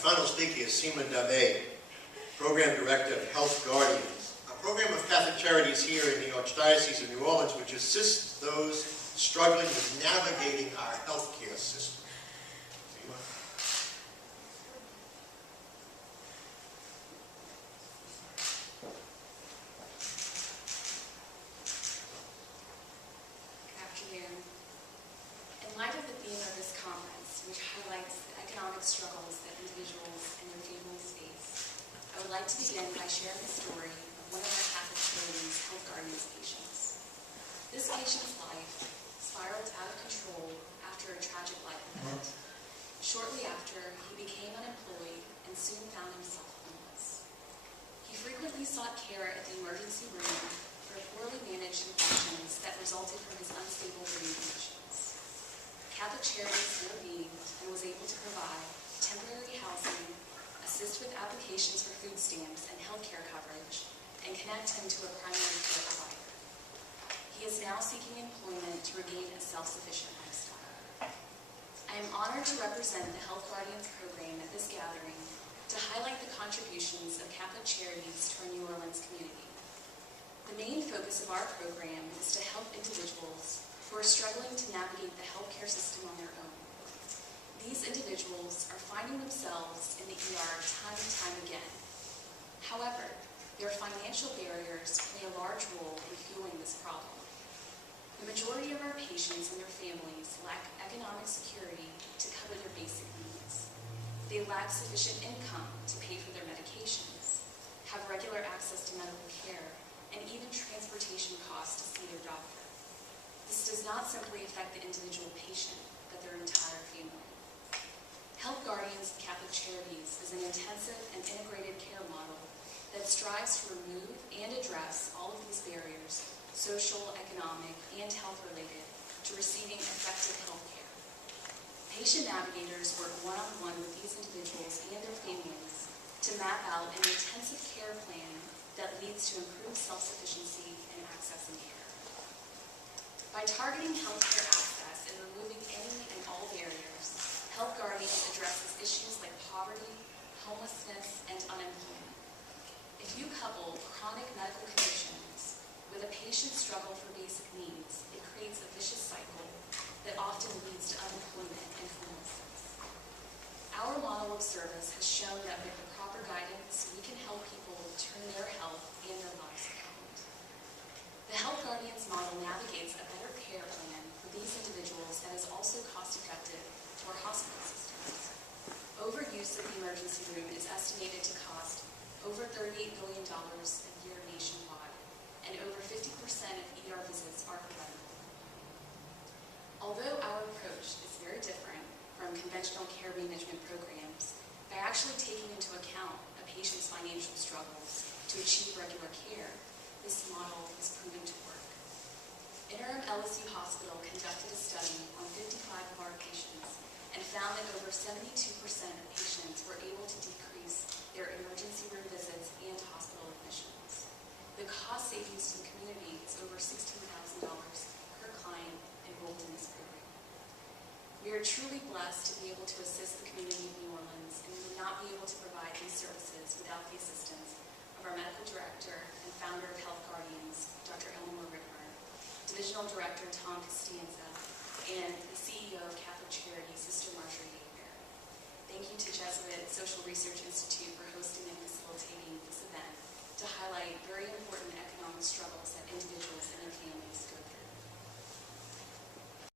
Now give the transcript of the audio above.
final speaker is Seema Davis, Program Director of Health Guardians, a program of Catholic Charities here in the Archdiocese of New Orleans which assists those struggling with navigating our healthcare system. Seema? Good afternoon. In light of the theme of this conference, which highlights the economic struggles that individuals and their families face, I would like to begin by sharing the story of one of our Catholic Charities Health Guardians patients. This patient's life spiraled out of control after a tragic life event. Shortly after, he became unemployed and soon found himself homeless. He frequently sought care at the emergency room for poorly managed infections that resulted from his unstable breathing conditions. Catholic Charities intervened and was able to provide temporary housing, assist with applications for food stamps and healthcare coverage, and connect him to a primary care provider. He is now seeking employment to regain a self-sufficient lifestyle. I am honored to represent the Health Guardians program at this gathering to highlight the contributions of Catholic Charities to our New Orleans community. The main focus of our program is to help individuals who are struggling to navigate the healthcare system on their own. These individuals are finding themselves in the ER time and time again. However, their financial barriers play a large role in fueling this problem. The majority of our patients and their families lack economic security to cover their basic needs. They lack sufficient income to pay for their medications, have regular access to medical care, and even transportation costs to see their doctor. This does not simply affect the individual patient, but their entire family. Health Guardians of Catholic Charities is an intensive and integrated care model that strives to remove and address all of these barriers, social, economic, and health-related, to receiving effective health care. Patient navigators work one-on-one with these individuals and their families to map out an intensive care plan that leads to improved self-sufficiency and accessing care. By targeting healthcare access and removing any and all barriers, Health Guardians addresses issues like poverty, homelessness, and unemployment. If you couple chronic medical conditions with a patient's struggle for basic needs, it creates a vicious cycle that often leads to unemployment and homelessness. Our model of service has shown that with the proper guidance, we can help people turn their health and their lives around. The Health Guardians model navigates a better care plan for these individuals that is also cost-effective to our hospital systems. Overuse of the emergency room is estimated to cost over $38 billion a year nationwide, and over 50% of ER visits are preventable. Although our approach is very different from conventional care management programs, by actually taking into account a patient's financial struggles to achieve regular care, this model is proven to work. Interim LSU Hospital conducted a study on 55 of our patients and found that over 72% of patients were able to decrease their emergency room visits and hospital admissions. The cost savings to the community is over $16,000 per client enrolled in this program. We are truly blessed to be able to assist the community of New Orleans, and we would not be able to provide these services without the assistance of our medical director and founder of Health Guardians, Dr. Eleanor Rickmer, Divisional Director Tom Costanza, and the CEO of Catholic Charities, Sister Marjorie Yeager. Thank you to Jesuit Social Research Institute